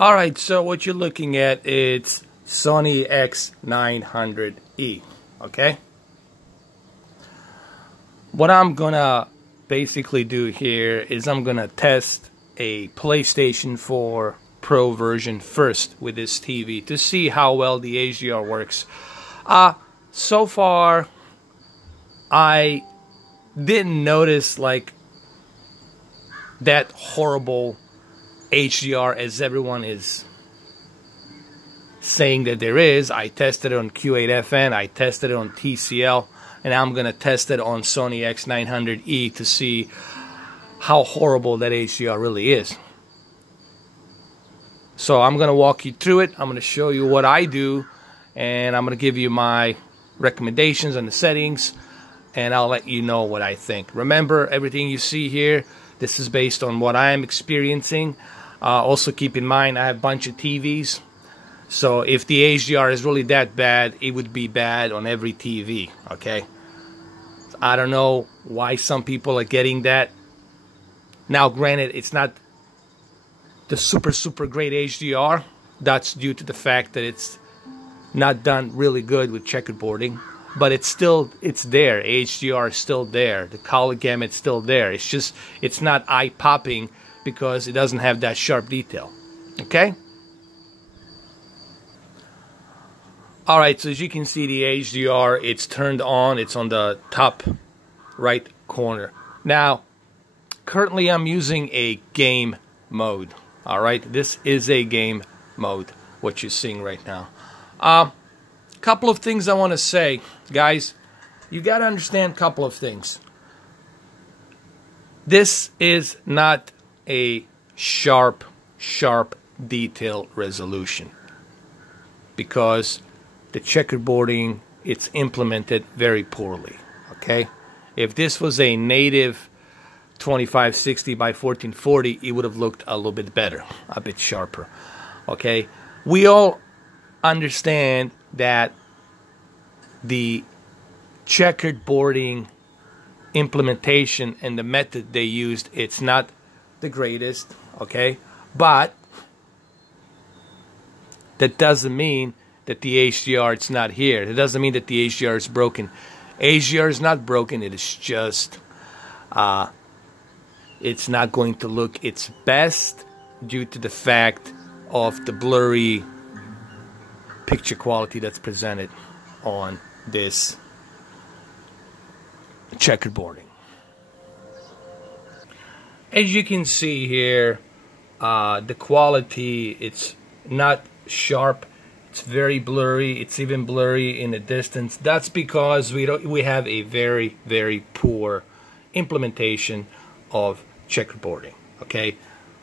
Alright, so what you're looking at, it's Sony X900e, okay? What I'm gonna basically do here is I'm gonna test a PlayStation 4 Pro version first with this TV to see how well the HDR works. So far, I didn't notice like that horrible HDR as everyone is saying that there is. I tested it on Q8FN, I tested it on TCL, and I'm gonna test it on Sony X900e to see how horrible that HDR really is. So I'm gonna walk you through it. I'm gonna show you what I do, and I'm gonna give you my recommendations on the settings, and I'll let you know what I think. Remember, everything you see here, this is based on what I am experiencing. Also keep in mind, I have a bunch of TVs, so if the HDR is really that bad, it would be bad on every TV, okay? I don't know why some people are getting that. Now granted, it's not the super great HDR. That's due to the fact that it's not done really good with checkerboarding, but it's there. HDR is still there. The color gamut's still there. It's just, it's not eye-popping because it doesn't have that sharp detail. Okay? Alright, so as you can see, the HDR, it's turned on. It's on the top right corner. Now, currently I'm using a game mode. Alright, this is a game mode, what you're seeing right now. Couple of things I want to say, guys. You got to understand a couple of things. This is not a sharp detail resolution because the checkerboarding, it's implemented very poorly. Okay, if this was a native 2560 by 1440, it would have looked a little bit better, a bit sharper. Okay, we all understand that the checkered boarding implementation and the method they used, it's not the greatest, okay? But that doesn't mean that the HDR it's not here. It doesn't mean that the HDR is broken. HDR is not broken. It is just it's not going to look its best due to the fact of the blurry picture quality that's presented on this checkerboarding. As you can see here, the quality, it's not sharp. It's very blurry. It's even blurry in the distance. That's because we have a very poor implementation of checkerboarding. Okay,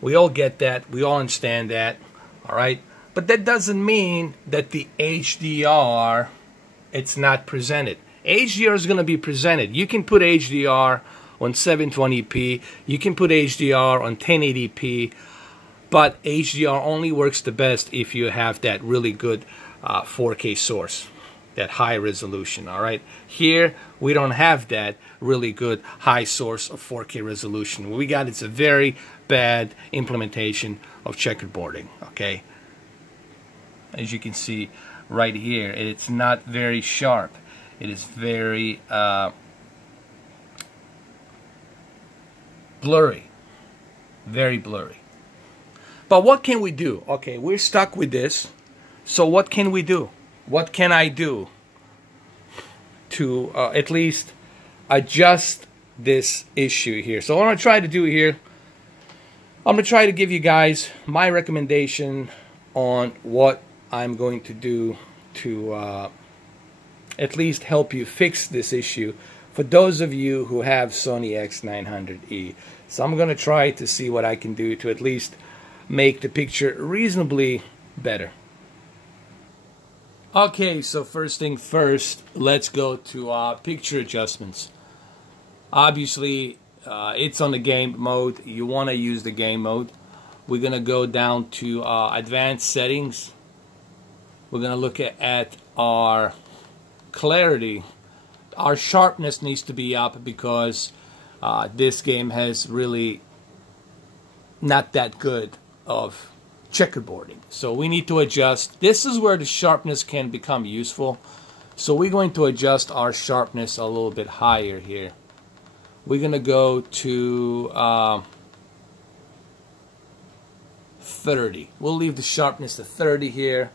we all get that. We all understand that. All right, but that doesn't mean that the HDR it's not presented. HDR is going to be presented. You can put HDR on 720p. You can put HDR on 1080p. But HDR only works the best if you have that really good 4K source, that high resolution. All right. Here we don't have that really good high source of 4K resolution. What we got, it's a very bad implementation of checkerboarding. Okay. As you can see right here, it's not very sharp. It is very blurry, very blurry. But what can we do? Okay, we're stuck with this. So what can we do? What can I do to at least adjust this issue here? So what I'm going to try to do here, I'm going to try to give you guys my recommendation on what I'm going to do to at least help you fix this issue for those of you who have Sony X900e. So I'm going to try to see what I can do to at least make the picture reasonably better. Okay, so first thing first, let's go to picture adjustments. Obviously, it's on the game mode. You want to use the game mode. We're going to go down to advanced settings. We're going to look at our clarity. Our sharpness needs to be up because this game has really not that good of checkerboarding. So we need to adjust. This is where the sharpness can become useful. So we're going to adjust our sharpness a little bit higher here. We're going to go to 30. We'll leave the sharpness to 30 here.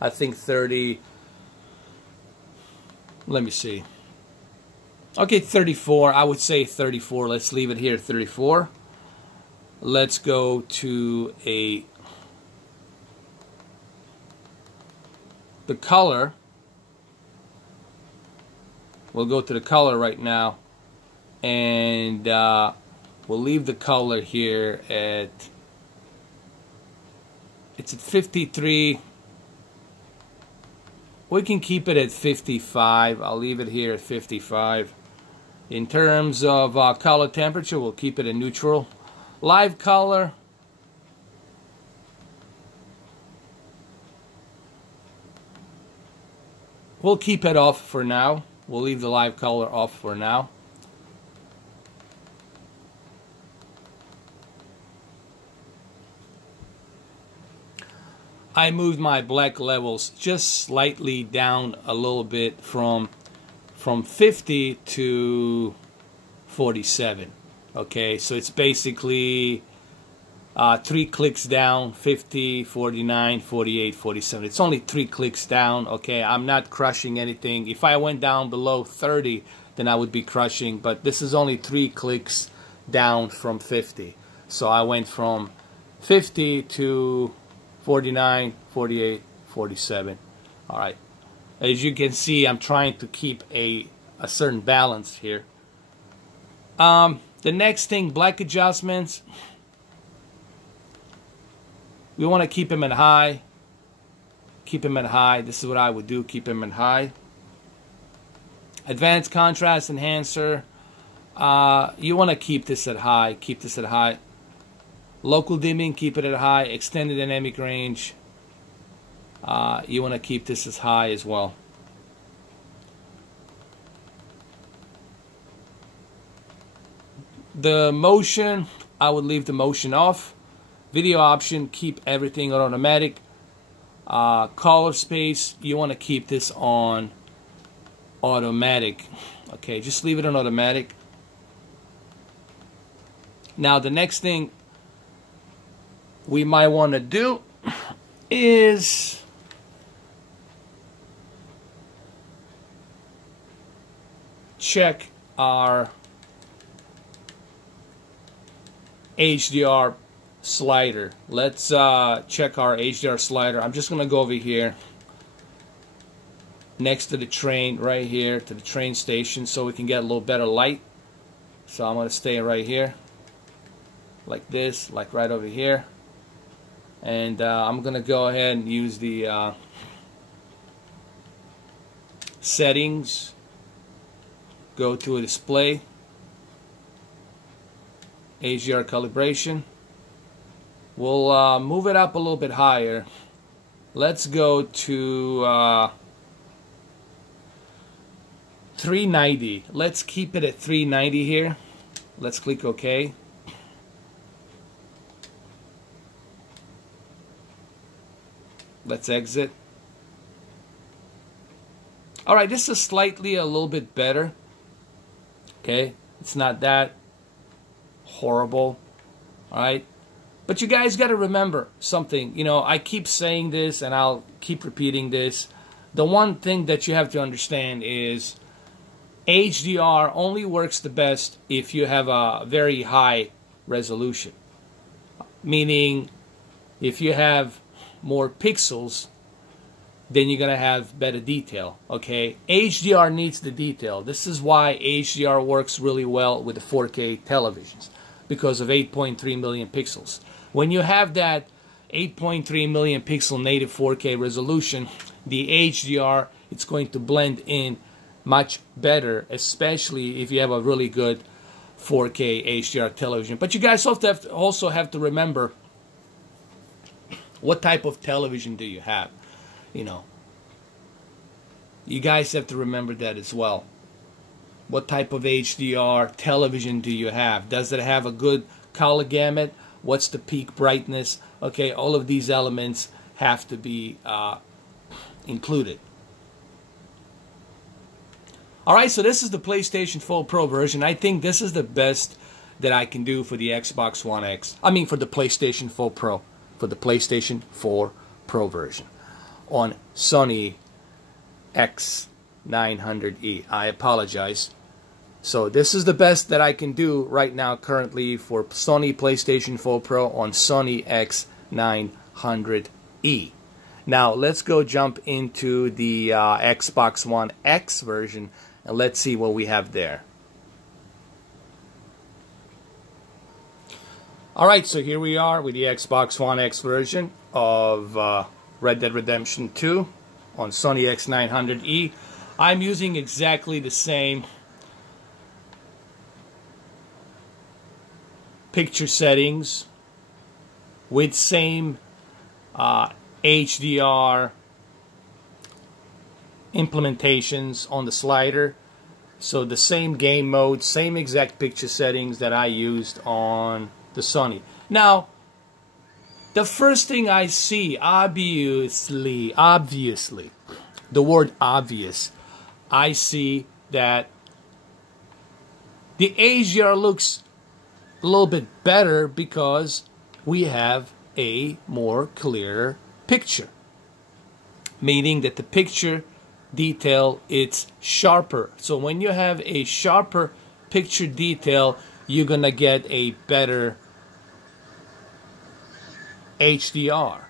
I think 30. Let me see. Okay, 34. I would say 34. Let's leave it here, 34. Let's go to the color. We'll go to the color right now, and we'll leave the color here at, it's at 53. We can keep it at 55. I'll leave it here at 55. In terms of color temperature, we'll keep it in neutral. Live color, we'll keep it off for now. We'll leave the live color off for now. I moved my black levels just slightly down a little bit from 50 to 47. Okay, so it's basically 3 clicks down, 50, 49, 48, 47. It's only 3 clicks down. Okay, I'm not crushing anything. If I went down below 30, then I would be crushing, but this is only 3 clicks down from 50. So I went from 50 to 49, 48, 47. All right. As you can see, I'm trying to keep a certain balance here. The next thing, black adjustments. We want to keep them at high. Keep them at high. This is what I would do. Keep them at high. Advanced contrast enhancer. You want to keep this at high. Keep this at high. Local dimming, keep it at high. Extended dynamic range, you want to keep this as high as well. The motion, I would leave the motion off. Video option, keep everything on automatic. Color space, you want to keep this on automatic. Okay, just leave it on automatic. Now the next thing we might want to do is check our HDR slider. Let's check our HDR slider. I'm just going to go over here next to the train, right here to the train station, so we can get a little better light. So I'm going to stay right here like this, like right over here. And I'm going to go ahead and use the settings. Go to a display. HDR calibration. We'll move it up a little bit higher. Let's go to 390. Let's keep it at 390 here. Let's click OK. Let's exit. Alright, this is slightly a little bit better. Okay, it's not that horrible. Alright, but you guys got to remember something. You know, I keep saying this and I'll keep repeating this. The one thing that you have to understand is HDR only works the best if you have a very high resolution. Meaning, if you have more pixels, then you're gonna have better detail. Okay, HDR needs the detail. This is why HDR works really well with the 4K televisions, because of 8.3 million pixels. When you have that 8.3 million pixel native 4K resolution, the HDR, it's going to blend in much better, especially if you have a really good 4K HDR television. But you guys also have to remember, what type of television do you have? You know, you guys have to remember that as well. What type of HDR television do you have? Does it have a good color gamut? What's the peak brightness? Okay, all of these elements have to be included. Alright, so this is the PlayStation 4 Pro version. I think this is the best that I can do for the Xbox One X. I mean for the PlayStation 4 Pro. For the PlayStation 4 Pro version. On Sony X900e. I apologize. So this is the best that I can do right now currently for Sony PlayStation 4 Pro on Sony X900e. Now let's go jump into the Xbox One X version and let's see what we have there. Alright, so here we are with the Xbox One X version of Red Dead Redemption 2 on Sony X900e. I'm using exactly the same picture settings with same HDR implementations on the slider. So the same game mode, same exact picture settings that I used on the Sony. Now, the first thing I see, obviously, the word obvious, I see that the HDR looks a little bit better because we have a more clearer picture. Meaning that the picture detail, it's sharper. So when you have a sharper picture detail, you're gonna get a better HDR.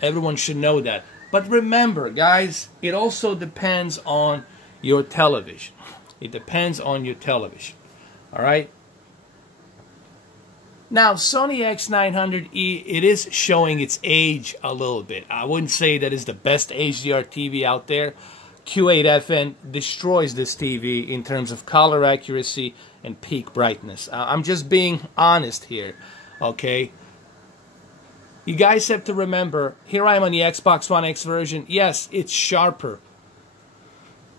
Everyone should know that. But remember, guys, it also depends on your television. It depends on your television. Alright? Now, Sony X900e, it is showing its age a little bit. I wouldn't say that is the best HDR TV out there. Q8FN destroys this TV in terms of color accuracy and peak brightness. I'm just being honest here, okay? You guys have to remember, here I am on the Xbox One X version. Yes, it's sharper.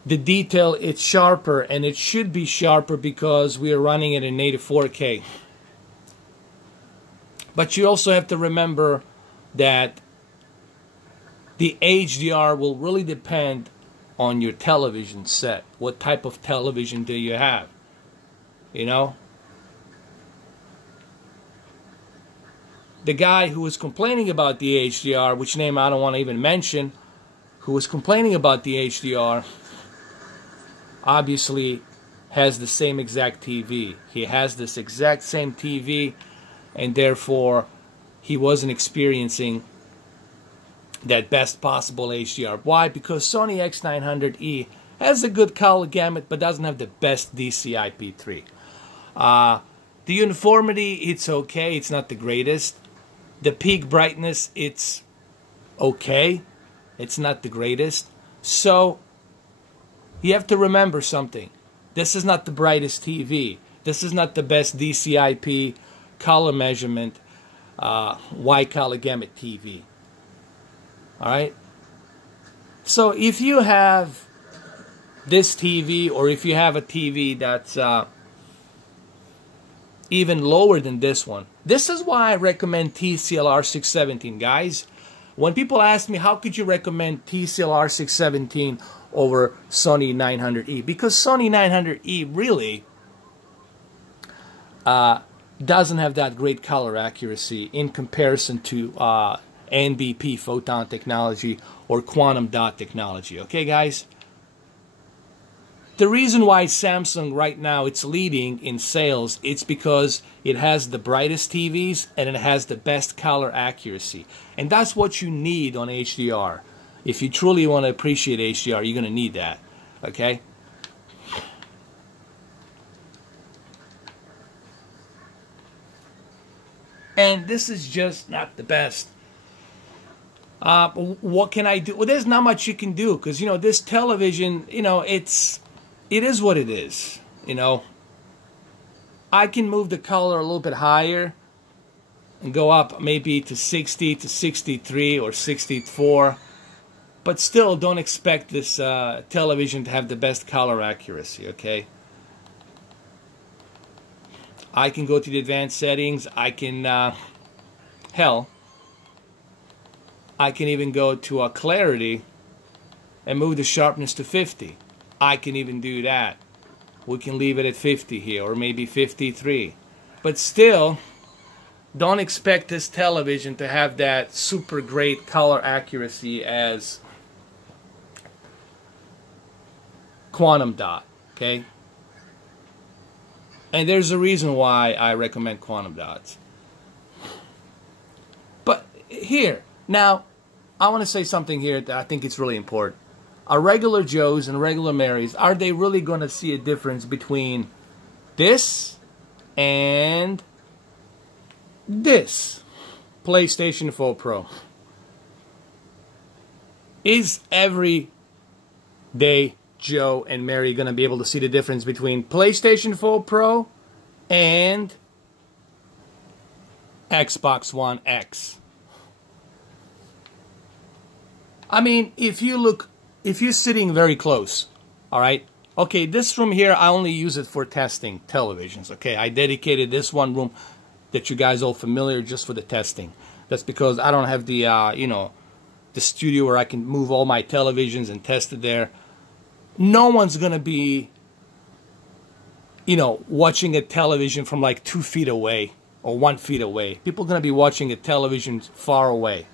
The detail, it's sharper, and it should be sharper because we are running it in native 4K. But you also have to remember that the HDR will really depend on your television set. What type of television do you have? You know? The guy who was complaining about the HDR, which name I don't want to even mention, who was complaining about the HDR, obviously has the same exact TV. He has this exact same TV, and therefore he wasn't experiencing that best possible HDR. Why? Because Sony X900e has a good color gamut but doesn't have the best DCI-P3. The uniformity, it's okay, it's not the greatest. The peak brightness, it's okay, it's not the greatest. So you have to remember something. This is not the brightest TV. This is not the best DCI-P color measurement, wide color gamut TV. Alright? So if you have this TV, or if you have a TV that's even lower than this one, this is why I recommend TCL R617, guys. When people ask me, how could you recommend TCL R617 over Sony 900e? Because Sony 900e really doesn't have that great color accuracy in comparison to NBP photon technology or quantum dot technology. Okay, guys? The reason why Samsung right now it's leading in sales, it's because it has the brightest TVs and it has the best color accuracy. And that's what you need on HDR. If you truly want to appreciate HDR, you're going to need that. Okay? And this is just not the best. What can I do? Well, there's not much you can do because, you know, this television, you know, it is what it is, you know. I can move the color a little bit higher and go up maybe to 60 to 63 or 64. But still, don't expect this television to have the best color accuracy, okay? I can go to the advanced settings. I can, hell, I can even go to a clarity and move the sharpness to 50. I can even do that. We can leave it at 50 here, or maybe 53. But still, don't expect this television to have that super great color accuracy as Quantum Dot, okay? And there's a reason why I recommend Quantum Dots. But here, now, I want to say something here that I think it's really important. Are regular Joes and regular Marys, are they really going to see a difference between this and this PlayStation 4 Pro? Is every day Joe and Mary going to be able to see the difference between PlayStation 4 Pro and Xbox One X? I mean, if you're sitting very close, all right? Okay, this room here, I only use it for testing televisions, okay? I dedicated this one room that you guys all familiar just for the testing. That's because I don't have the, you know, the studio where I can move all my televisions and test it there. No one's going to be, you know, watching a television from like 2 feet away or 1 feet away. People are going to be watching a television far away.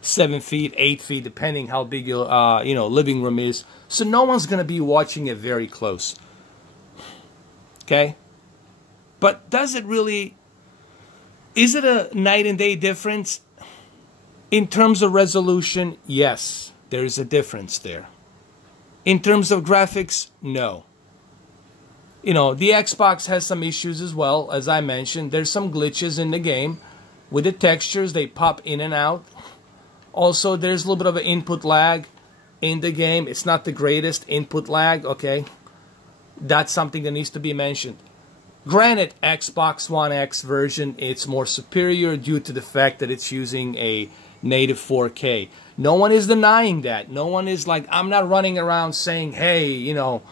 7 feet, 8 feet, depending how big your you know, living room is. So no one's going to be watching it very close. Okay? But does it really... Is it a night and day difference? In terms of resolution, yes. There is a difference there. In terms of graphics, no. You know, the Xbox has some issues as well, as I mentioned. There's some glitches in the game. With the textures, they pop in and out. Also, there's a little bit of an input lag in the game. It's not the greatest input lag, okay? That's something that needs to be mentioned. Granted, Xbox One X version, it's more superior due to the fact that it's using a native 4K. No one is denying that. No one is like, I'm not running around saying, hey, you know,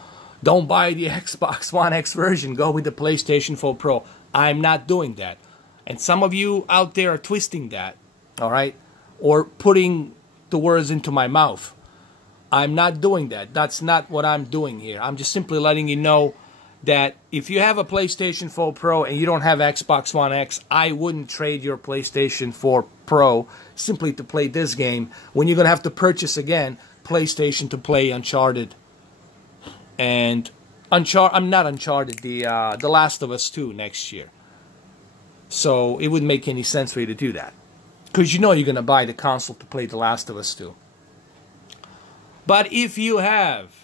don't buy the Xbox One X version. Go with the PlayStation 4 Pro. I'm not doing that. And some of you out there are twisting that, all right? Or putting the words into my mouth. I'm not doing that. That's not what I'm doing here. I'm just simply letting you know that if you have a PlayStation 4 Pro and you don't have Xbox One X, I wouldn't trade your PlayStation 4 Pro simply to play this game when you're going to have to purchase again PlayStation to play Uncharted. And I'm not Uncharted, The Last of Us 2 next year. So it wouldn't make any sense for you to do that. Because you know you're going to buy the console to play The Last of Us 2. But if you have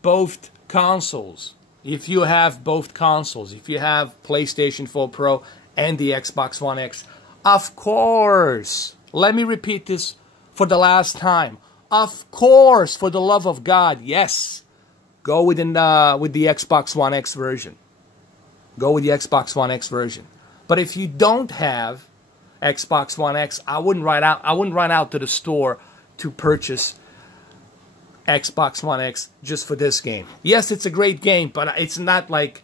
both consoles, if you have PlayStation 4 Pro and the Xbox One X, of course, let me repeat this for the last time. Of course, for the love of God, yes, go with the Xbox One X version. Go with the Xbox One X version. But if you don't have Xbox One X, I wouldn't run out to the store to purchase Xbox One X just for this game. Yes, it's a great game, but it's not like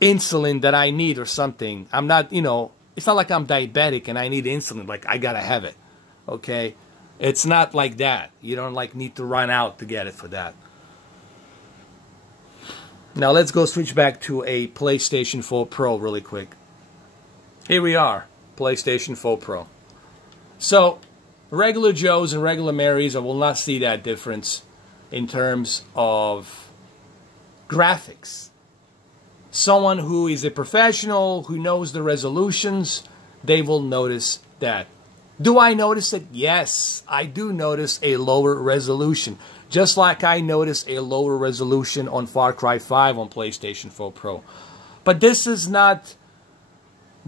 insulin that I need or something. I'm not, you know, it's not like I'm diabetic and I need insulin, like I gotta have it. Okay? It's not like that. You don't like need to run out to get it for that. Now let's go switch back to a PlayStation 4 Pro really quick. Here we are. PlayStation 4 Pro. So, regular Joes and regular Marys, I will not see that difference in terms of graphics. Someone who is a professional, who knows the resolutions, they will notice that. Do I notice it? Yes, I do notice a lower resolution. Just like I notice a lower resolution on Far Cry 5 on PlayStation 4 Pro. But this is not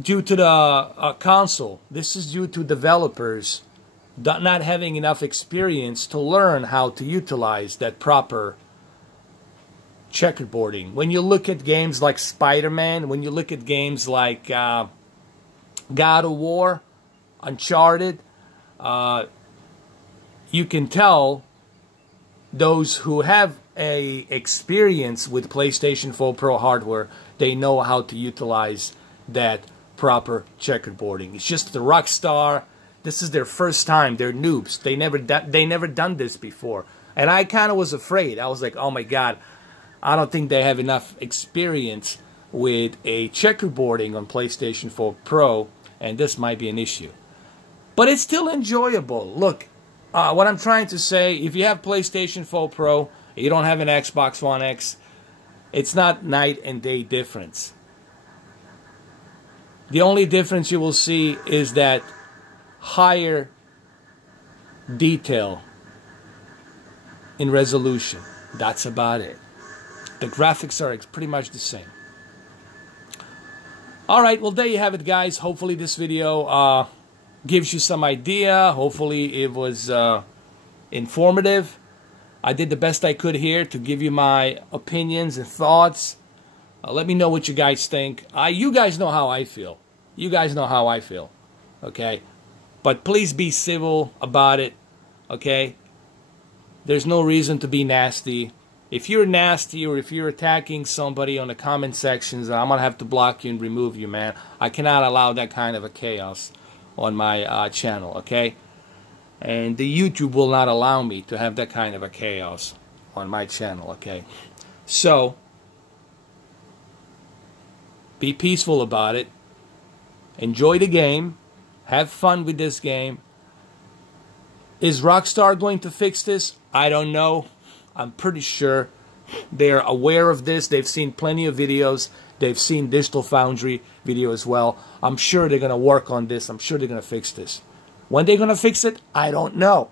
due to the console. This is due to developers not having enough experience to learn how to utilize that proper checkerboarding. When you look at games like Spider-Man, when you look at games like God of War, Uncharted, you can tell those who have a experience with PlayStation 4 Pro hardware, they know how to utilize that proper checkerboarding. It's just the Rockstar, This is their first time. They're noobs. They never done this before. And I kind of was afraid. I was like, oh my God, I don't think they have enough experience with a checkerboarding on PlayStation 4 Pro, and this might be an issue. But it's still enjoyable. Look, what I'm trying to say, if you have PlayStation 4 Pro, you don't have an Xbox One X, it's not night and day difference. The only difference you will see is that higher detail in resolution. That's about it. The graphics are pretty much the same. Alright, well there you have it, guys. Hopefully this video gives you some idea. Hopefully it was informative. I did the best I could here to give you my opinions and thoughts. Let me know what you guys think. You guys know how I feel. You guys know how I feel. Okay? But please be civil about it. Okay? There's no reason to be nasty. If you're nasty or if you're attacking somebody on the comment sections, I'm going to have to block you and remove you, man. I cannot allow that kind of a chaos on my channel, okay? And the YouTube will not allow me to have that kind of a chaos on my channel, okay? So, be peaceful about it. Enjoy the game. Have fun with this game. Is Rockstar going to fix this? I don't know. I'm pretty sure they're aware of this. They've seen plenty of videos. They've seen Digital Foundry video as well. I'm sure they're going to work on this. I'm sure they're going to fix this. When they're going to fix it, I don't know.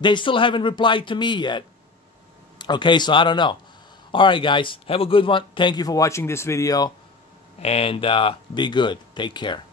They still haven't replied to me yet. Okay, so I don't know. Alright, guys. Have a good one. Thank you for watching this video. And be good. Take care.